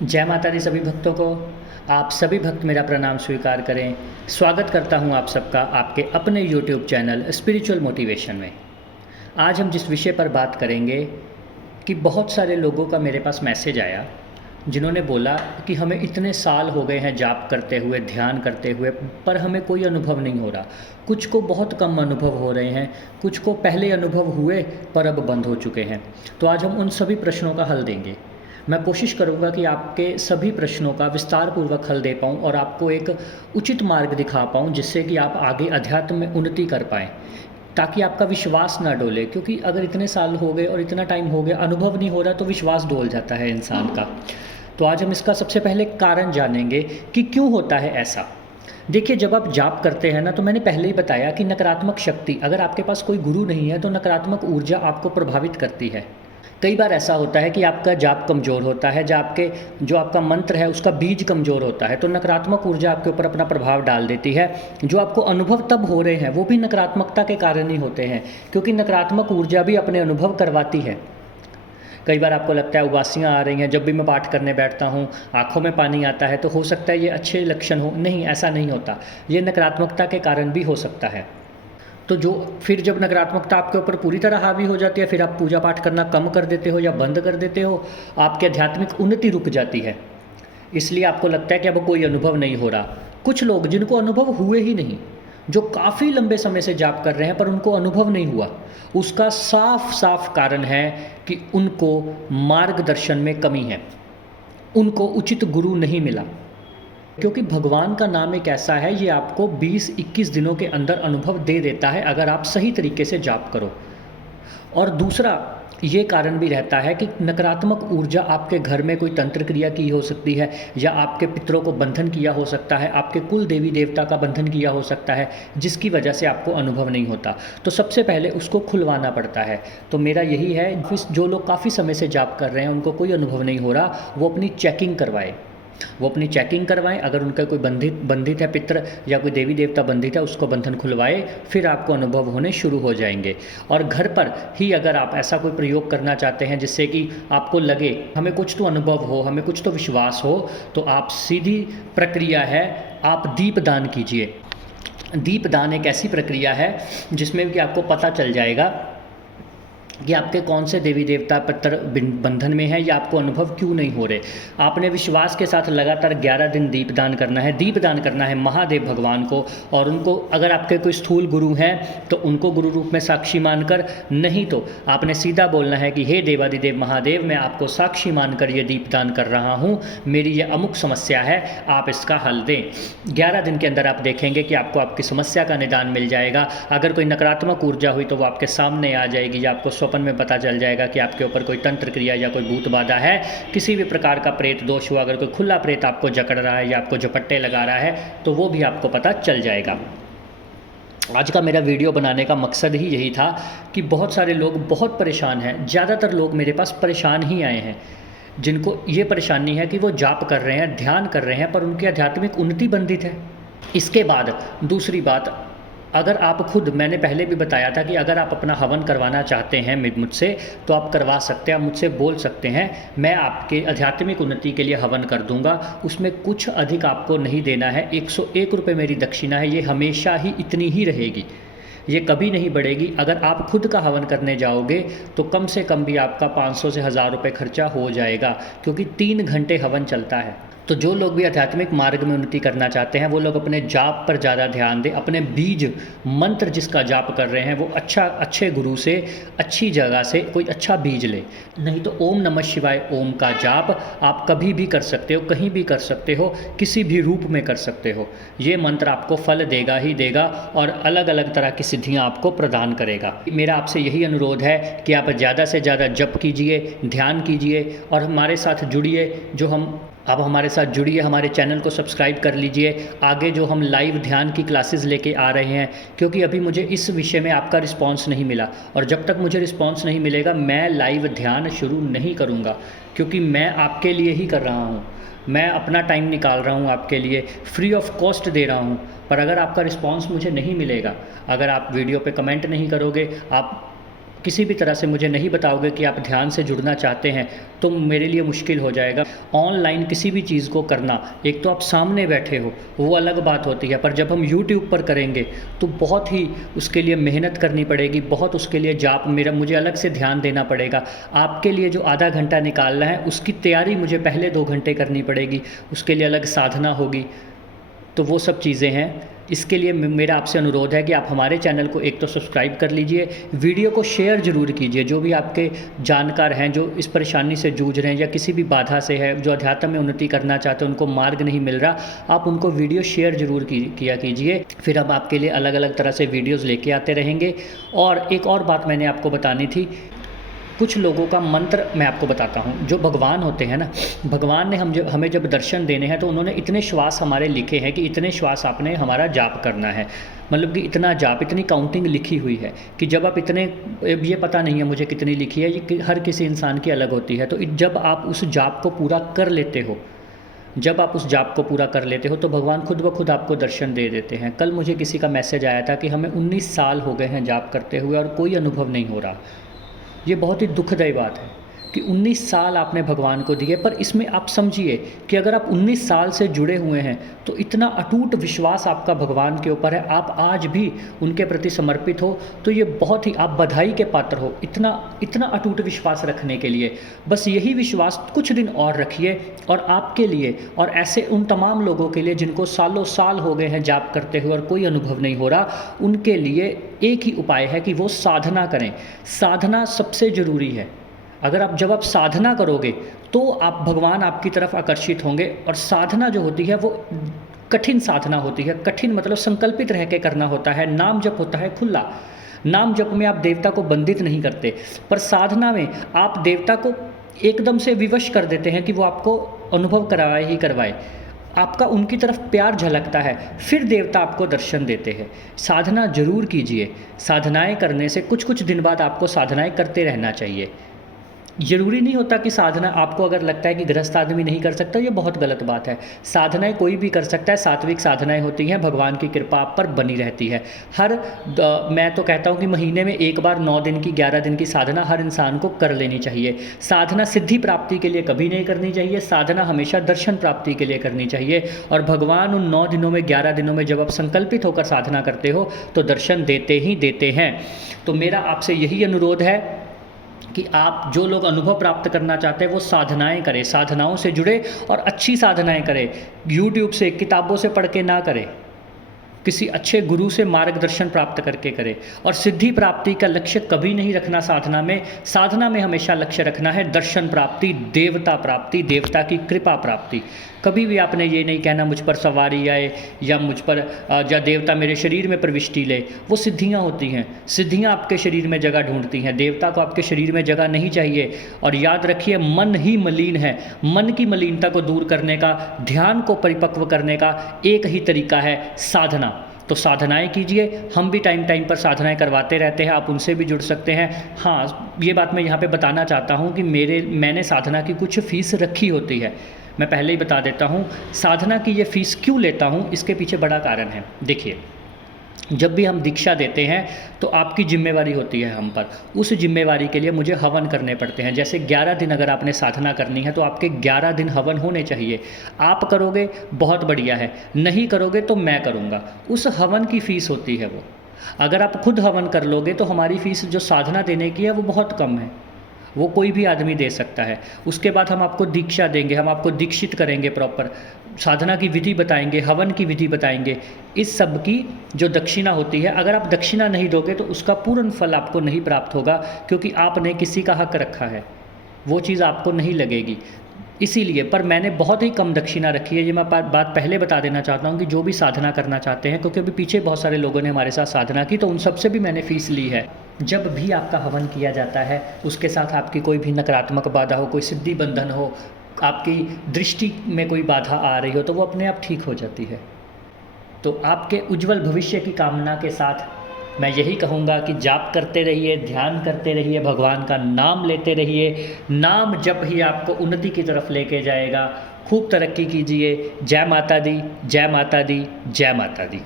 जय माता दी सभी भक्तों को। आप सभी भक्त मेरा प्रणाम स्वीकार करें। स्वागत करता हूं आप सबका आपके अपने YouTube चैनल स्पिरिचुअल मोटिवेशन में। आज हम जिस विषय पर बात करेंगे कि बहुत सारे लोगों का मेरे पास मैसेज आया जिन्होंने बोला कि हमें इतने साल हो गए हैं जाप करते हुए, ध्यान करते हुए, पर हमें कोई अनुभव नहीं हो रहा। कुछ को बहुत कम अनुभव हो रहे हैं, कुछ को पहले अनुभव हुए पर अब बंद हो चुके हैं। तो आज हम उन सभी प्रश्नों का हल देंगे। मैं कोशिश करूंगा कि आपके सभी प्रश्नों का विस्तार पूर्वक हल दे पाऊँ और आपको एक उचित मार्ग दिखा पाऊँ जिससे कि आप आगे अध्यात्म में उन्नति कर पाएँ, ताकि आपका विश्वास ना डोले। क्योंकि अगर इतने साल हो गए और इतना टाइम हो गया, अनुभव नहीं हो रहा, तो विश्वास डोल जाता है इंसान का। तो आज हम इसका सबसे पहले कारण जानेंगे कि क्यों होता है ऐसा। देखिए, जब आप जाप करते हैं ना, तो मैंने पहले ही बताया कि नकारात्मक शक्ति, अगर आपके पास कोई गुरु नहीं है तो नकारात्मक ऊर्जा आपको प्रभावित करती है। कई बार ऐसा होता है कि आपका जाप कमज़ोर होता है, जो आपका मंत्र है उसका बीज कमज़ोर होता है, तो नकारात्मक ऊर्जा आपके ऊपर अपना प्रभाव डाल देती है। जो आपको अनुभव तब हो रहे हैं वो भी नकारात्मकता के कारण ही होते हैं, क्योंकि नकारात्मक ऊर्जा भी अपने अनुभव करवाती है। कई बार आपको लगता है उबासियाँ आ रही हैं, जब भी मैं पाठ करने बैठता हूँ आँखों में पानी आता है, तो हो सकता है ये अच्छे लक्षण हो। नहीं, ऐसा नहीं होता, ये नकारात्मकता के कारण भी हो सकता है। तो फिर जब नकारात्मकता आपके ऊपर पूरी तरह हावी हो जाती है, फिर आप पूजा पाठ करना कम कर देते हो या बंद कर देते हो, आपकी आध्यात्मिक उन्नति रुक जाती है। इसलिए आपको लगता है कि अब कोई अनुभव नहीं हो रहा। कुछ लोग जिनको अनुभव हुए ही नहीं, जो काफ़ी लंबे समय से जाप कर रहे हैं पर उनको अनुभव नहीं हुआ, उसका साफ साफ कारण है कि उनको मार्गदर्शन में कमी है, उनको उचित गुरु नहीं मिला। क्योंकि भगवान का नाम एक ऐसा है, ये आपको 20-21 दिनों के अंदर अनुभव दे देता है अगर आप सही तरीके से जाप करो। और दूसरा ये कारण भी रहता है कि नकारात्मक ऊर्जा आपके घर में कोई तंत्र क्रिया की हो सकती है, या आपके पितरों को बंधन किया हो सकता है, आपके कुल देवी देवता का बंधन किया हो सकता है, जिसकी वजह से आपको अनुभव नहीं होता। तो सबसे पहले उसको खुलवाना पड़ता है। तो मेरा यही है, जो लोग काफ़ी समय से जाप कर रहे हैं उनको कोई अनुभव नहीं हो रहा, वो अपनी चेकिंग करवाएं। अगर उनका कोई बंधित है, पितर या कोई देवी देवता बंधित है, उसको बंधन खुलवाए, फिर आपको अनुभव होने शुरू हो जाएंगे। और घर पर ही अगर आप ऐसा कोई प्रयोग करना चाहते हैं जिससे कि आपको लगे हमें कुछ तो अनुभव हो, हमें कुछ तो विश्वास हो, तो आप सीधी प्रक्रिया है, आप दीपदान कीजिए। दीपदान एक ऐसी प्रक्रिया है जिसमें कि आपको पता चल जाएगा कि आपके कौन से देवी देवता पितर बंधन में है या आपको अनुभव क्यों नहीं हो रहे। आपने विश्वास के साथ लगातार 11 दिन दीपदान करना है। दीपदान करना है महादेव भगवान को, और उनको, अगर आपके कोई स्थूल गुरु हैं तो उनको गुरु रूप में साक्षी मानकर, नहीं तो आपने सीधा बोलना है कि हे देवादिदेव महादेव, मैं आपको साक्षी मानकर ये दीपदान कर रहा हूँ, मेरी ये अमुक समस्या है, आप इसका हल दें। 11 दिन के अंदर आप देखेंगे कि आपको आपकी समस्या का निदान मिल जाएगा। अगर कोई नकारात्मक ऊर्जा हुई तो वो आपके सामने आ जाएगी, या आपको स्वप्न में पता चल जाएगा कि आपके ऊपर कोई तंत्र क्रिया या कोई भूत बाधा है, किसी भी प्रकार का प्रेत दोष हुआ, अगर कोई खुला प्रेत आपको जकड़ रहा है या आपको झपट्टे लगा रहा है, तो वो भी आपको पता चल जाएगा। आज का मेरा वीडियो बनाने का मकसद ही यही था कि बहुत सारे लोग बहुत परेशान हैं। ज़्यादातर लोग मेरे पास परेशान ही आए हैं, जिनको ये परेशानी है कि वो जाप कर रहे हैं, ध्यान कर रहे हैं, पर उनकी आध्यात्मिक उन्नति बंधित है। इसके बाद दूसरी बात, अगर आप खुद, मैंने पहले भी बताया था कि अगर आप अपना हवन करवाना चाहते हैं मुझसे, तो आप करवा सकते हैं, आप मुझसे बोल सकते हैं, मैं आपके आध्यात्मिक उन्नति के लिए हवन कर दूंगा। उसमें कुछ अधिक आपको नहीं देना है। 101 रुपये मेरी दक्षिणा है, ये हमेशा ही इतनी ही रहेगी, ये कभी नहीं बढ़ेगी। अगर आप खुद का हवन करने जाओगे तो कम से कम भी आपका 500 से 1000 रुपये खर्चा हो जाएगा, क्योंकि 3 घंटे हवन चलता है। तो जो लोग भी आध्यात्मिक मार्ग में उन्नति करना चाहते हैं वो लोग अपने जाप पर ज़्यादा ध्यान दें। अपने बीज मंत्र जिसका जाप कर रहे हैं वो अच्छे गुरु से, अच्छी जगह से कोई अच्छा बीज ले। नहीं तो ओम नमः शिवाय ओम का जाप आप कभी भी कर सकते हो, कहीं भी कर सकते हो, किसी भी रूप में कर सकते हो। ये मंत्र आपको फल देगा ही देगा, और अलग अलग तरह की सिद्धियाँ आपको प्रदान करेगा। मेरा आपसे यही अनुरोध है कि आप ज़्यादा से ज़्यादा जप कीजिए, ध्यान कीजिए, और हमारे साथ जुड़िए। आप हमारे साथ जुड़िए, हमारे चैनल को सब्सक्राइब कर लीजिए। आगे जो हम लाइव ध्यान की क्लासेस लेके आ रहे हैं, क्योंकि अभी मुझे इस विषय में आपका रिस्पांस नहीं मिला, और जब तक मुझे रिस्पांस नहीं मिलेगा मैं लाइव ध्यान शुरू नहीं करूँगा, क्योंकि मैं आपके लिए ही कर रहा हूँ। मैं अपना टाइम निकाल रहा हूँ आपके लिए, फ्री ऑफ कॉस्ट दे रहा हूँ। पर अगर आपका रिस्पांस मुझे नहीं मिलेगा, अगर आप वीडियो पे कमेंट नहीं करोगे, आप किसी भी तरह से मुझे नहीं बताओगे कि आप ध्यान से जुड़ना चाहते हैं तो मेरे लिए मुश्किल हो जाएगा। ऑनलाइन किसी भी चीज़ को करना, एक तो आप सामने बैठे हो वो अलग बात होती है, पर जब हम यूट्यूब पर करेंगे तो बहुत ही उसके लिए मेहनत करनी पड़ेगी, बहुत उसके लिए मुझे अलग से ध्यान देना पड़ेगा। आपके लिए जो आधा घंटा निकालना है उसकी तैयारी मुझे पहले 2 घंटे करनी पड़ेगी, उसके लिए अलग साधना होगी। तो वो सब चीज़ें हैं। इसके लिए मेरा आपसे अनुरोध है कि आप हमारे चैनल को एक तो सब्सक्राइब कर लीजिए, वीडियो को शेयर ज़रूर कीजिए। जो भी आपके जानकार हैं, जो इस परेशानी से जूझ रहे हैं या किसी भी बाधा से है, जो अध्यात्म में उन्नति करना चाहते हैं, उनको मार्ग नहीं मिल रहा, आप उनको वीडियो शेयर ज़रूर किया कीजिए। फिर हम आपके लिए अलग अलग तरह से वीडियोज़ लेके आते रहेंगे। और एक और बात मैंने आपको बतानी थी, कुछ लोगों का मंत्र मैं आपको बताता हूँ। जो भगवान होते हैं ना, भगवान ने हमें जब दर्शन देने हैं तो उन्होंने इतने श्वास हमारे लिखे हैं कि इतने श्वास आपने हमारा जाप करना है। मतलब कि इतना जाप, इतनी काउंटिंग लिखी हुई है कि जब आप इतने, ये पता नहीं है मुझे कितनी लिखी है, ये हर किसी इंसान की अलग होती है। तो जब आप उस जाप को पूरा कर लेते हो, जब आप उस जाप को पूरा कर लेते हो तो भगवान खुद ब खुद आपको दर्शन दे देते हैं। कल मुझे किसी का मैसेज आया था कि हमें 19 साल हो गए हैं जाप करते हुए और कोई अनुभव नहीं हो रहा। ये बहुत ही दुखदायी बात है कि 19 साल आपने भगवान को दिए, पर इसमें आप समझिए कि अगर आप 19 साल से जुड़े हुए हैं तो इतना अटूट विश्वास आपका भगवान के ऊपर है, आप आज भी उनके प्रति समर्पित हो, तो ये बहुत ही, आप बधाई के पात्र हो इतना इतना अटूट विश्वास रखने के लिए। बस यही विश्वास कुछ दिन और रखिए, और आपके लिए और ऐसे उन तमाम लोगों के लिए जिनको सालों साल हो गए हैं जाप करते हुए और कोई अनुभव नहीं हो रहा, उनके लिए एक ही उपाय है कि वो साधना करें। साधना सबसे ज़रूरी है। जब आप साधना करोगे तो आप भगवान आपकी तरफ आकर्षित होंगे। और साधना जो होती है वो कठिन साधना होती है। कठिन मतलब संकल्पित रह के करना होता है। नाम जप होता है खुला। नाम जप में आप देवता को बंधित नहीं करते, पर साधना में आप देवता को एकदम से विवश कर देते हैं कि वो आपको अनुभव करवाए ही करवाए। आपका उनकी तरफ प्यार झलकता है, फिर देवता आपको दर्शन देते हैं। साधना जरूर कीजिए। साधनाएं करने से कुछ दिन बाद आपको साधनाएं करते रहना चाहिए। ज़रूरी नहीं होता कि साधना, आपको अगर लगता है कि गृहस्थ आदमी नहीं कर सकता, ये बहुत गलत बात है। साधनाएं कोई भी कर सकता है। सात्विक साधनाएं होती हैं, भगवान की कृपा आप पर बनी रहती है। मैं तो कहता हूँ कि महीने में एक बार 9 दिन की 11 दिन की साधना हर इंसान को कर लेनी चाहिए। साधना सिद्धि प्राप्ति के लिए कभी नहीं करनी चाहिए। साधना हमेशा दर्शन प्राप्ति के लिए करनी चाहिए। और भगवान उन 9 दिनों में 11 दिनों में जब आप संकल्पित होकर साधना करते हो तो दर्शन देते ही देते हैं। तो मेरा आपसे यही अनुरोध है कि आप, जो लोग अनुभव प्राप्त करना चाहते हैं, वो साधनाएं करें, साधनाओं से जुड़े और अच्छी साधनाएं करें। यूट्यूब से, किताबों से पढ़ के ना करें, किसी अच्छे गुरु से मार्गदर्शन प्राप्त करके करें। और सिद्धि प्राप्ति का लक्ष्य कभी नहीं रखना साधना में। साधना में हमेशा लक्ष्य रखना है दर्शन प्राप्ति, देवता प्राप्ति, देवता की कृपा प्राप्ति। कभी भी आपने ये नहीं कहना मुझ पर सवारी आए या मुझ पर या देवता मेरे शरीर में प्रविष्टि ले। वो सिद्धियाँ होती हैं, सिद्धियाँ आपके शरीर में जगह ढूंढती हैं। देवता को आपके शरीर में जगह नहीं चाहिए। और याद रखिए, मन ही मलिन है। मन की मलिनता को दूर करने का, ध्यान को परिपक्व करने का एक ही तरीका है, साधना। तो साधनाएं कीजिए। हम भी टाइम पर साधनाएं करवाते रहते हैं, आप उनसे भी जुड़ सकते हैं। हाँ, ये बात मैं यहाँ पे बताना चाहता हूँ कि मैंने साधना की कुछ फ़ीस रखी होती है। मैं पहले ही बता देता हूँ साधना की ये फ़ीस क्यों लेता हूँ, इसके पीछे बड़ा कारण है। देखिए, जब भी हम दीक्षा देते हैं तो आपकी जिम्मेवारी होती है हम पर। उस जिम्मेवारी के लिए मुझे हवन करने पड़ते हैं। जैसे 11 दिन अगर आपने साधना करनी है तो आपके 11 दिन हवन होने चाहिए। आप करोगे बहुत बढ़िया है, नहीं करोगे तो मैं करूँगा। उस हवन की फ़ीस होती है वो। अगर आप खुद हवन कर लोगे तो हमारी फ़ीस जो साधना देने की है वो बहुत कम है, वो कोई भी आदमी दे सकता है। उसके बाद हम आपको दीक्षा देंगे, हम आपको दीक्षित करेंगे, प्रॉपर साधना की विधि बताएंगे, हवन की विधि बताएंगे। इस सब की जो दक्षिणा होती है, अगर आप दक्षिणा नहीं दोगे तो उसका पूर्ण फल आपको नहीं प्राप्त होगा, क्योंकि आपने किसी का हक रखा है, वो चीज़ आपको नहीं लगेगी। इसीलिए, पर मैंने बहुत ही कम दक्षिणा रखी है। ये मैं बात पहले बता देना चाहता हूँ कि जो भी साधना करना चाहते हैं, क्योंकि अभी पीछे बहुत सारे लोगों ने हमारे साथ साधना की, तो उन सबसे भी मैंने फ़ीस ली है। जब भी आपका हवन किया जाता है, उसके साथ आपकी कोई भी नकारात्मक बाधा हो, कोई सिद्धि बंधन हो, आपकी दृष्टि में कोई बाधा आ रही हो, तो वो अपने आप ठीक हो जाती है। तो आपके उज्जवल भविष्य की कामना के साथ मैं यही कहूँगा कि जाप करते रहिए, ध्यान करते रहिए, भगवान का नाम लेते रहिए। नाम जप ही आपको उन्नति की तरफ लेके जाएगा। खूब तरक्की कीजिए। जय माता दी, जय माता दी, जय माता दी।